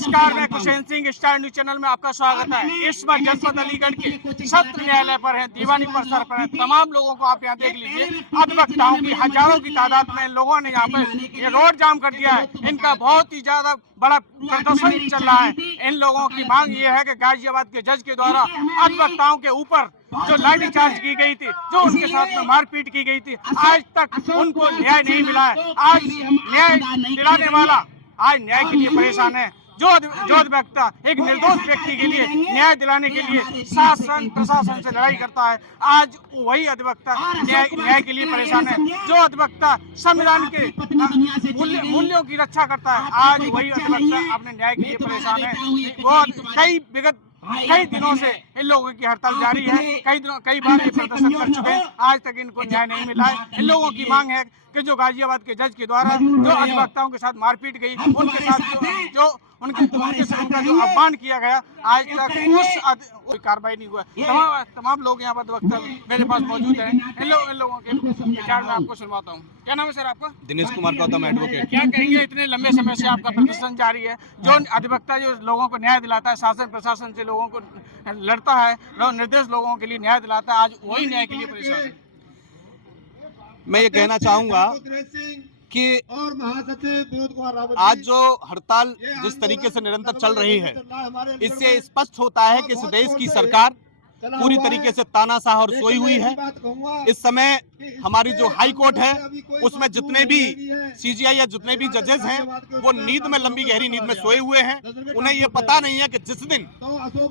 नमस्कार, मैं कुशेन Singh, star news channel में आपका स्वागत है। इस बार जनपद अलीगढ़ के सत्र न्यायालय पर है, दीवानी परिसर पर है। तमाम लोगों को आप यहाँ देख लीजिए, अधिवक्ताओं की हजारों की तादाद में लोगों ने यहाँ पर ये रोड जाम कर दिया है। इनका बहुत ही ज्यादा बड़ा प्रदर्शन चल रहा है। इन लोगों की मांग ये है कि गाजियाबाद के जज के द्वारा अधिवक्ताओं के ऊपर जो लाठीचार्ज की गई थी, जो उनके साथ में मारपीट की गई थी, आज तक उनको न्याय नहीं मिला है। आज न्याय दिलाने वाला आज न्याय के लिए परेशान है। जो अधिवक्ता एक निर्दोष व्यक्ति के लिए न्याय दिलाने के लिए शासन प्रशासन से लड़ाई करता है, आज वही अधिवक्ता न्याय के लिए परेशान है। जो अधिवक्ता संविधान के मूल्यों की रक्षा करता है, आज वही अधिवक्ता अपने न्याय के लिए परेशान है। वो कई दिनों से इन लोगों की हड़ताल जारी है। कई बार ये प्रदर्शन कर चुके हैं, आज तक इनको न्याय नहीं मिला है। इन लोगों की मांग है कि जो गाजियाबाद के जज के द्वारा जो अधिवक्ताओं के साथ मारपीट गई, उनके साथ जो उनका जो अपमान किया गया, आज तक कोई कार्रवाई नहीं हुआ। तमाम लोग यहाँ पर अधिवक्ता मेरे पास मौजूद हैं। इन लोगों के विचार में आपको सुनवाता हूँ। क्या नाम है सर आपका? दिनेश कुमार गौतम, एडवोकेट। क्या कहेंगे, इतने लंबे समय से आपका प्रदर्शन जारी है, जो अधिवक्ता जो लोगों को न्याय दिलाता है, शासन प्रशासन से लोगों को लड़ता है, निर्दोष लोगों के लिए न्याय दिलाता है, आज वही न्याय के लिए परेशान है। मैं ये कहना चाहूंगा कि आज जो हड़ताल जिस तरीके से निरंतर चल रही है, इससे स्पष्ट होता है कि इस देश की सरकार पूरी तरीके से तानाशाह और सोई हुई है। इस समय हमारी जो हाई कोर्ट है, उसमें जितने भी सीजीआई या जितने भी जजेस हैं, वो नींद में, लंबी गहरी नींद में सोए हुए हैं। उन्हें ये पता नहीं है कि जिस दिन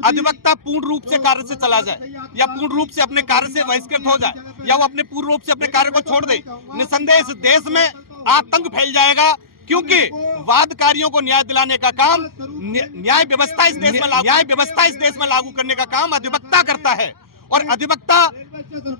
अधिवक्ता पूर्ण रूप से कार्य से चला जाए या पूर्ण रूप से अपने कार्य से बहिष्कृत हो जाए या वो अपने पूर्ण रूप से अपने कार्य को छोड़ दे, निसंदेह इस देश में आतंक फैल जाएगा। क्योंकि वादकारियों को न्याय दिलाने का काम न्याय व्यवस्था इस देश में लागू करने का काम अधिवक्ता करता है, और अधिवक्ता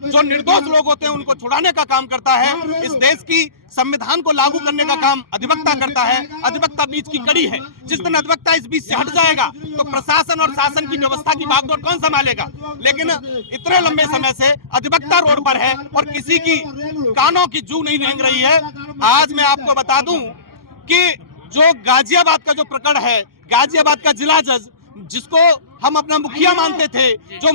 जो निर्दोष लोग होते हैं उनको छुड़ाने का काम करता है। इस देश की संविधान को लागू करने का काम अधिवक्ता करता है। अधिवक्ता बीच की कड़ी है। जिस दिन अधिवक्ता इस बीच से हट जाएगा तो प्रशासन और शासन की व्यवस्था की बागडोर कौन संभालेगा? लेकिन इतने लंबे समय से अधिवक्ता रोड पर है और किसी की कानों की जू नहीं रेंग रही है। आज मैं आपको बता दूं कि जो गाजियाबाद का जो प्रकरण है, गाजियाबाद का जिला जज जिसको हम अपना मुखिया मानते थे, जो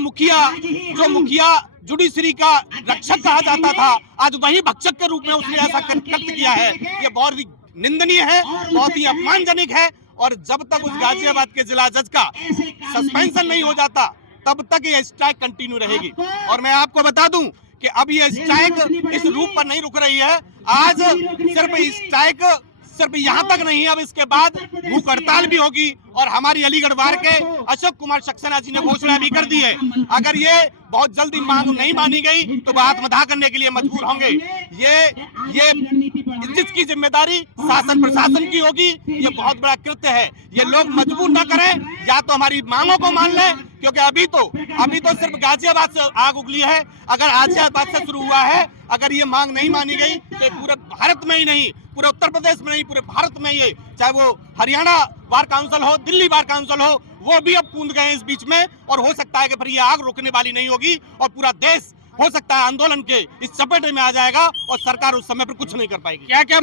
मुखिया जुडिशरी का रक्षक कहा जाता था, आज वही भक्षक के रूप में उसने ऐसा कृत्य किया है। ये बहुत ही निंदनीय है, बहुत ही अपमानजनक है। और जब तक उस गाजियाबाद के जिला जज का सस्पेंशन नहीं हो जाता, तब तक ये स्ट्राइक कंटिन्यू रहेगी। और मैं आपको बता दूं कि अब ये स्ट्राइक इस रूप पर नहीं रुक रही है। आज सिर्फ यहाँ तक नहीं, अब इसके बाद भूख हड़ताल भी होगी। और हमारी अलीगढ़ बार के अशोक कुमार सक्सेना जी ने घोषणा भी कर दी है, अगर ये बहुत जल्दी मांग नहीं मानी गई तो वह आत्मदाह करने के लिए मजबूर होंगे। ये जिसकी जिम्मेदारी शासन प्रशासन की होगी, ये बहुत बड़ा कृत्य है। ये लोग मजबूर न करें, या तो हमारी मांगों को मान लें, क्योंकि अभी तो सिर्फ गाजियाबाद से आग उगली है। अगर गाजियाबाद से शुरू हुआ है, अगर ये मांग नहीं मानी गई तो पूरे भारत में ही नहीं, पूरे उत्तर प्रदेश में नहीं, पूरे भारत में ये, चाहे वो हरियाणा बार काउंसिल हो, दिल्ली बार काउंसिल हो, वो भी अब कूद गए इस बीच में। और हो सकता है कि फिर ये आग रुकने वाली नहीं होगी और पूरा देश हो सकता है आंदोलन के इस चपेटे में आ जाएगा और सरकार उस समय पर कुछ नहीं कर पाएगी। क्या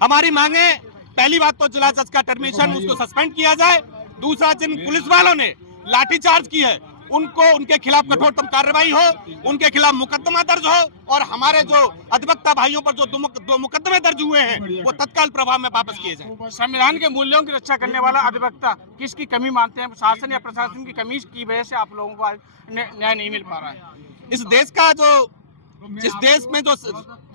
हमारी मांगे? पहली बात तो जिला जज का टर्मिनेशन, उसको सस्पेंड किया जाए। दूसरा, जिन पुलिस वालों ने लाठीचार्ज की है, उनके खिलाफ कठोरतम कार्रवाई हो, उनके खिलाफ मुकदमा दर्ज हो, और हमारे जो अधिवक्ता भाइयों पर जो दो मुकदमे दर्ज हुए हैं वो तत्काल प्रभाव में वापस किए जाएं। संविधान के मूल्यों की रक्षा करने वाला अधिवक्ता किसकी कमी मानते हैं? शासन या प्रशासन की कमी की वजह से आप लोगों को न्याय नहीं मिल पा रहा है? इस देश में जो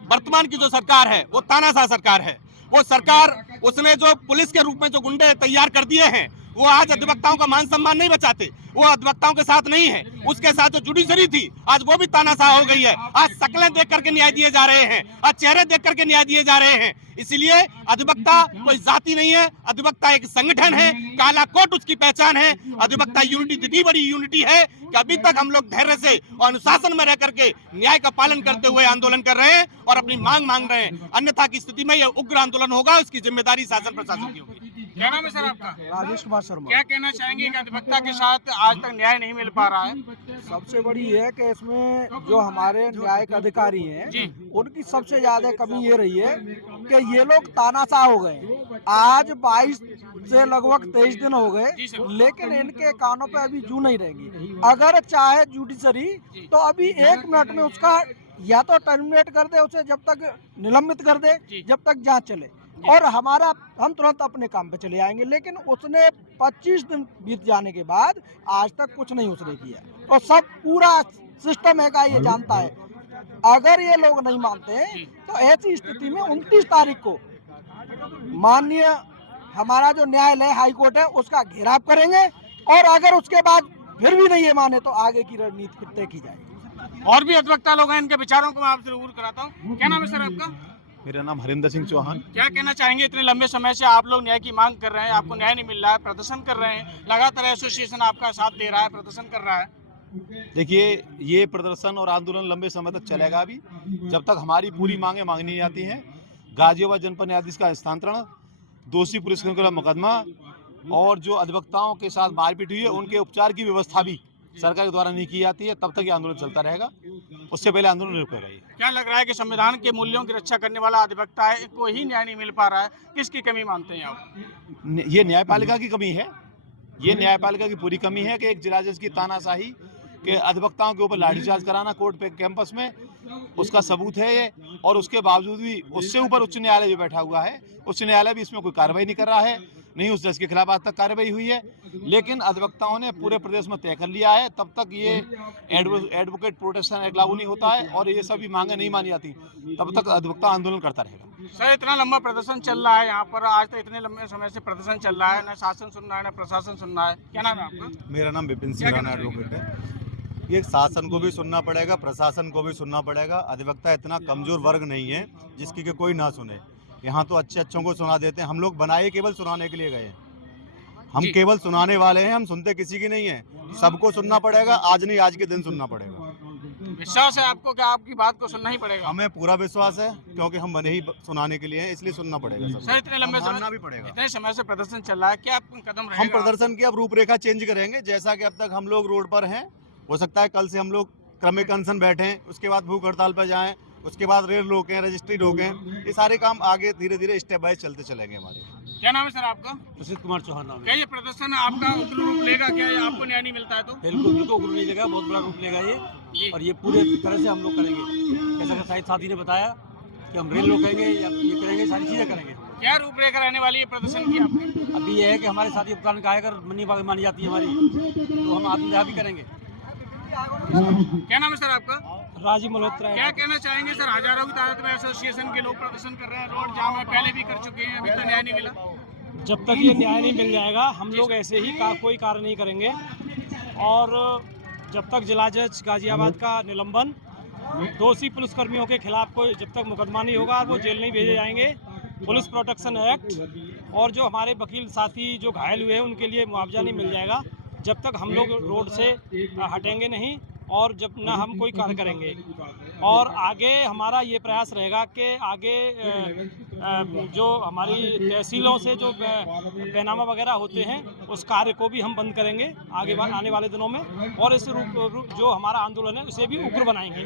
वर्तमान की जो सरकार है, वो तानाशाह सरकार है। वो सरकार, उसने जो पुलिस के रूप में जो गुंडे तैयार कर दिए हैं, वो आज अधिवक्ताओं का मान सम्मान नहीं बचाते, वो अधिवक्ताओं के साथ नहीं है। उसके साथ जो जुडिशरी थी, आज वो भी तानाशाह हो गई है। आज शक्लें देख करके न्याय दिए जा रहे हैं, आज चेहरे देख करके न्याय दिए जा रहे हैं। इसीलिए अधिवक्ता कोई जाति नहीं है, अधिवक्ता एक संगठन है, काला कोट उसकी पहचान है। अधिवक्ता यूनिटी इतनी बड़ी यूनिटी है कि अभी तक हम लोग धैर्य से और अनुशासन में रह करके न्याय का पालन करते हुए आंदोलन कर रहे हैं और अपनी मांग मांग रहे हैं। अन्यथा की स्थिति में यह उग्र आंदोलन होगा, उसकी जिम्मेदारी शासन प्रशासन की होगी। क्या नाम है सर आपका? राजेश कुमार शर्मा। क्या कहना चाहेंगे कि अधिवक्ता के साथ आज तक न्याय नहीं मिल पा रहा है? सबसे बड़ी ये है कि इसमें जो हमारे न्यायिक अधिकारी हैं जी। उनकी सबसे ज्यादा कमी ये रही है कि ये लोग तानाशाह हो गए हैं। आज 22 से लगभग 23 दिन हो जी गए, सर। लेकिन इनके कानों पे अभी जू नहीं रहेंगी। अगर चाहे जुडिशरी तो अभी 1 मिनट में उसका या तो टर्मिनेट कर दे, उसे जब तक निलंबित कर दे जी। जब तक जांच चले, और हम तुरंत अपने काम पे चले आएंगे। लेकिन उसने 25 दिन बीत जाने के बाद आज तक कुछ नहीं उसने किया, और सब पूरा सिस्टम है का ये जानता है। अगर ये लोग नहीं मानते तो ऐसी स्थिति में 29 तारीख को माननीय हमारा जो न्यायालय हाई कोर्ट है उसका घेराव करेंगे, और अगर उसके बाद फिर भी नहीं ये माने तो आगे की रणनीति फिर तय की जाएगी। और भी अधिवक्ता लोग हैं, इनके विचारों को मैं आपसे रूबरू कराता हूँ। क्या नाम है सर आपका? मेरा नाम हरिंदर सिंह चौहान। क्या कहना चाहेंगे, इतने लंबे समय से आप लोग न्याय की मांग कर रहे हैं, आपको न्याय नहीं मिल रहा है, प्रदर्शन कर रहे हैं, लगातार एसोसिएशन आपका साथ दे रहा है, प्रदर्शन कर रहा है। देखिए, ये प्रदर्शन और आंदोलन लंबे समय तक चलेगा अभी, जब तक हमारी पूरी मांगे मांगनी जाती हैं। गाजियाबाद जनपद न्यायाधीश का हस्तांतरण, दोषी पुलिसकर्मियों का मुकदमा, और जो अधिवक्ताओं के साथ मारपीट हुई है उनके उपचार की व्यवस्था भी सरकार के द्वारा नहीं की जाती है। तब तक ये आंदोलन चलता रहेगा, उससे पहले आंदोलन नहीं रुकेगा। ये क्या लग रहा है कि संविधान के मूल्यों की रक्षा करने वाला अधिवक्ता है, को ही न्याय नहीं मिल पा रहा है? किसकी कमी मानते हैं आप? ये न्यायपालिका की कमी है, ये न्यायपालिका की पूरी कमी है कि एक जिला जज की तानाशाही के अधिवक्ताओं के ऊपर लाठीचार्ज कराना कोर्ट पे कैंपस में, उसका सबूत है ये। और उसके बावजूद भी उससे ऊपर उच्च न्यायालय जो बैठा हुआ है, उच्च न्यायालय भी इसमें कोई कार्रवाई नहीं कर रहा है, नहीं उस जज के खिलाफ आज तक कार्रवाई हुई है। लेकिन अधिवक्ताओं ने पूरे प्रदेश में तय कर लिया है, तब तक ये एडवोकेट प्रोटेक्शन एक्ट लागू नहीं होता है और ये सभी मांगे नहीं मानी जाती, तब तक अधिवक्ता आंदोलन करता रहेगा। सर, इतना लंबा प्रदर्शन चल रहा है यहाँ पर, आज तक इतने लंबे समय से प्रदर्शन चल रहा है, न शासन सुन रहा है न प्रशासन सुन रहा है। क्या नाम है आपका? मेरा नाम विपिन सिंह राणा एडवोकेट है। ये शासन को भी सुनना पड़ेगा, प्रशासन को भी सुनना पड़ेगा। अधिवक्ता इतना कमजोर वर्ग नहीं है जिसकी कि कोई ना सुने। यहाँ तो अच्छे अच्छों को सुना देते हैं। हम लोग बनाए केवल सुनाने के लिए गए हैं, हम केवल सुनाने वाले हैं, हम सुनते किसी की नहीं है। सबको सुनना पड़ेगा, आज नहीं आज के दिन सुनना पड़ेगा। विश्वास है आपको कि आपकी बात को सुनना ही पड़ेगा? हमें पूरा विश्वास है, क्योंकि हम बने ही सुनाने के लिए हैं, इसलिए सुनना पड़ेगा। सब सर, इतने लंबे मानना समय भी पड़ेगा। इतने समय से प्रदर्शन चल रहा है, क्या कदम रहेगा? हम प्रदर्शन की अब रूपरेखा चेंज करेंगे। जैसा कि अब तक हम लोग रोड पर हैं, हो सकता है कल से हम लोग क्रमिक अनशन बैठें, उसके बाद भूख हड़ताल पर जाएं, उसके बाद रेल रोकें, रजिस्ट्री रोकें। ये सारे काम आगे धीरे धीरे स्टेप बाय चलते चलेंगे हमारे। क्या नाम है सर आपका? प्रसिद्ध कुमार चौहान नाम क्या ये प्रदर्शन आपका उग्र रूप लेगा? क्या ये आपको न्याय नहीं मिलता है तो? बिल्कुल बिल्कुल उग्र नहीं लेगा, बहुत बड़ा रूप लेगा ये, और ये पूरे तरह से हम लोग करेंगे। जैसा कि शाहिद साथी ने बताया कि हम रेल रोकेंगे या ये करेंगे, सारी चीज़ें करेंगे। क्या रूपरेखा रहने वाली है प्रदर्शन की आपकी? अभी ये है कि हमारे साथी उपकरण का अगर मानी जाती है हमारी, तो हम आत्मदाह भी करेंगे। क्या नाम है सर आपका? राजीव मल्होत्रा। क्या कहना चाहेंगे सर, हजारों की तादाद में एसोसिएशन के लोग प्रदर्शन कर रहे हैं, रोड जाम है, पहले भी कर चुके हैं, अभी तक न्याय नहीं मिला? जब तक ये न्याय नहीं मिल जाएगा हम लोग ऐसे ही कोई कार्य नहीं करेंगे, और जब तक जिला जज गाजियाबाद का निलंबन, दोषी पुलिसकर्मियों के खिलाफ कोई जब तक मुकदमा नहीं होगा और वो जेल नहीं भेजे जाएंगे, पुलिस प्रोटेक्शन एक्ट और जो हमारे वकील साथी जो घायल हुए हैं उनके लिए मुआवजा नहीं मिल जाएगा, जब तक हम लोग रोड से हटेंगे नहीं और जब ना हम कोई कार्य करेंगे। और आगे हमारा ये प्रयास रहेगा कि आगे जो हमारी तहसीलों से जो बैनामा वगैरह होते हैं उस कार्य को भी हम बंद करेंगे आगे आने वाले दिनों में, और इस जो हमारा आंदोलन है उसे भी उग्र बनाएंगे।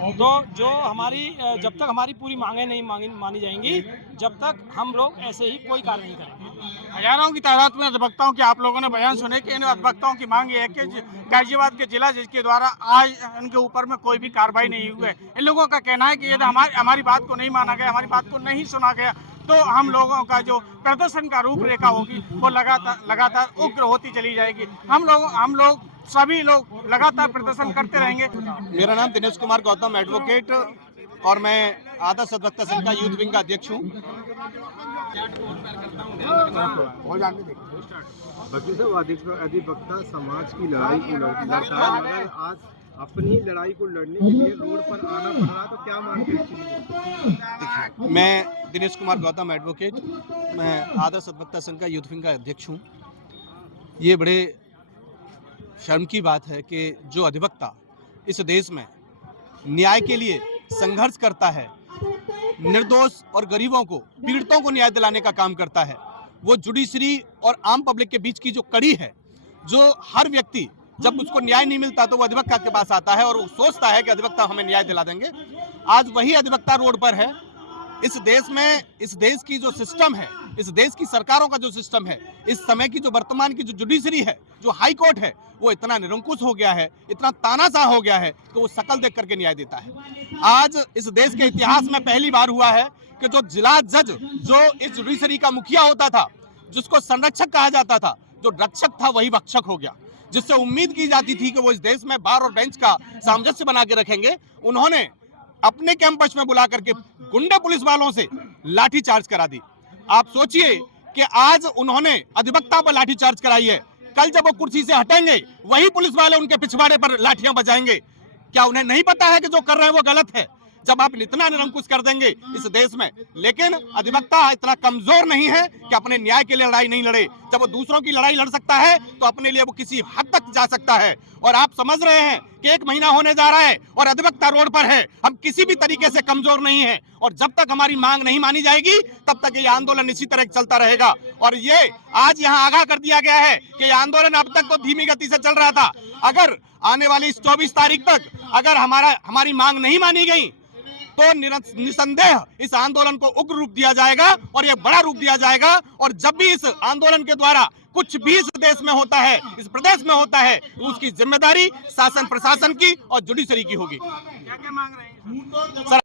तो जो हमारी जब तक हमारी पूरी मांगें नहीं मानी जाएंगी, जब तक हम लोग ऐसे ही कोई कार्य नहीं करेंगे। हजारों की तादाद में अधिवक्ताओं के आप लोगों ने बयान सुने कि इन अधिवक्ताओं की मांग ये है कि गाजियाबाद के जिला जज के द्वारा आज इनके ऊपर में कोई भी कार्रवाई नहीं हुई है। इन लोगों का कहना है कि यदि हमारी बात को नहीं माना गया, हमारी बात को नहीं सुना गया, तो हम लोगों का जो प्रदर्शन का रूपरेखा होगी वो लगातार उग्र होती चली जाएगी। हम लोग सभी लोग लगातार प्रदर्शन करते रहेंगे। मेरा नाम दिनेश कुमार गौतम एडवोकेट, और मैं आदर्श अधिवक्ता संघ का यूथ विंग का अध्यक्ष हूँ। वकील साहब, अधिवक्ता समाज की लड़ाई को लड़ता है, मगर आज अपनी लड़ाई को लड़ने के लिए रोड पर आना पड़ रहा है, तो क्या मानते हैं? मैं दिनेश कुमार गौतम एडवोकेट, मैं आदर्श अधिवक्ता संघ का यूथ विंग का अध्यक्ष हूँ। ये बड़े शर्म की बात है कि जो अधिवक्ता इस देश में न्याय के लिए संघर्ष करता है, निर्दोष और गरीबों को, पीड़ितों को न्याय दिलाने का काम करता है, वो जुडिशरी और आम पब्लिक के बीच की जो कड़ी है, जो हर व्यक्ति जब उसको न्याय नहीं मिलता तो वो अधिवक्ता के पास आता है और वो सोचता है कि अधिवक्ता हमें न्याय दिला देंगे। आज वही अधिवक्ता रोड पर है। इस देश में, इस देश की जो सिस्टम है, इस देश की सरकारों का जो सिस्टम है, इस समय की जो वर्तमान की जो जुडिशरी है, जो हाई कोर्ट है, वो इतना निरंकुश हो गया है, इतना तानाशाह हो गया है कि वो शकल देख करके न्याय देता है। आज इस देश के इतिहास में पहली बार हुआ है कि जो जिला जज, जो इस जुडिशरी का मुखिया होता था, जिसको संरक्षक कहा जाता था, जो रक्षक था वही भक्षक हो गया। जिससे उम्मीद की जाती थी कि वो इस देश में बार और बेंच का सामंजस्य बना के रखेंगे, उन्होंने अपने कैंपस में बुला करके गुंडे पुलिस वालों से लाठीचार्ज करा दी। आप सोचिए कि आज उन्होंने अधिवक्ता पर लाठीचार्ज कराई है, कल जब वो कुर्सी से हटेंगे वही पुलिस वाले उनके पिछवाड़े पर लाठियां बजाएंगे। क्या उन्हें नहीं पता है कि जो कर रहे हैं वो गलत है? जब आप इतना निरंकुश कर देंगे इस देश में, लेकिन अधिवक्ता इतना कमजोर नहीं है कि अपने न्याय के लिए लड़ाई नहीं लड़े। जब वो दूसरों की लड़ाई लड़ सकता है तो अपने लिए वो किसी हद तक जा सकता है। और आप समझ रहे हैं कि 1 महीना होने जा रहा है और अधिवक्ता रोड पर है। हम किसी भी तरीके से कमजोर नहीं है और जब तक हमारी मांग नहीं मानी जाएगी तब तक ये आंदोलन इसी तरह चलता रहेगा। और ये आज यहाँ आगाह कर दिया गया है कि ये आंदोलन अब तक तो धीमी गति से चल रहा था, अगर आने वाली इस 24 तारीख तक अगर हमारी मांग नहीं मानी गई तो निसंदेह इस आंदोलन को उग्र रूप दिया जाएगा और यह बड़ा रूप दिया जाएगा। और जब भी इस आंदोलन के द्वारा कुछ भी इस देश में होता है, इस प्रदेश में होता है, तो उसकी जिम्मेदारी शासन प्रशासन की और जुडिशरी की होगी। क्या क्या मांग रहे हैं? सर,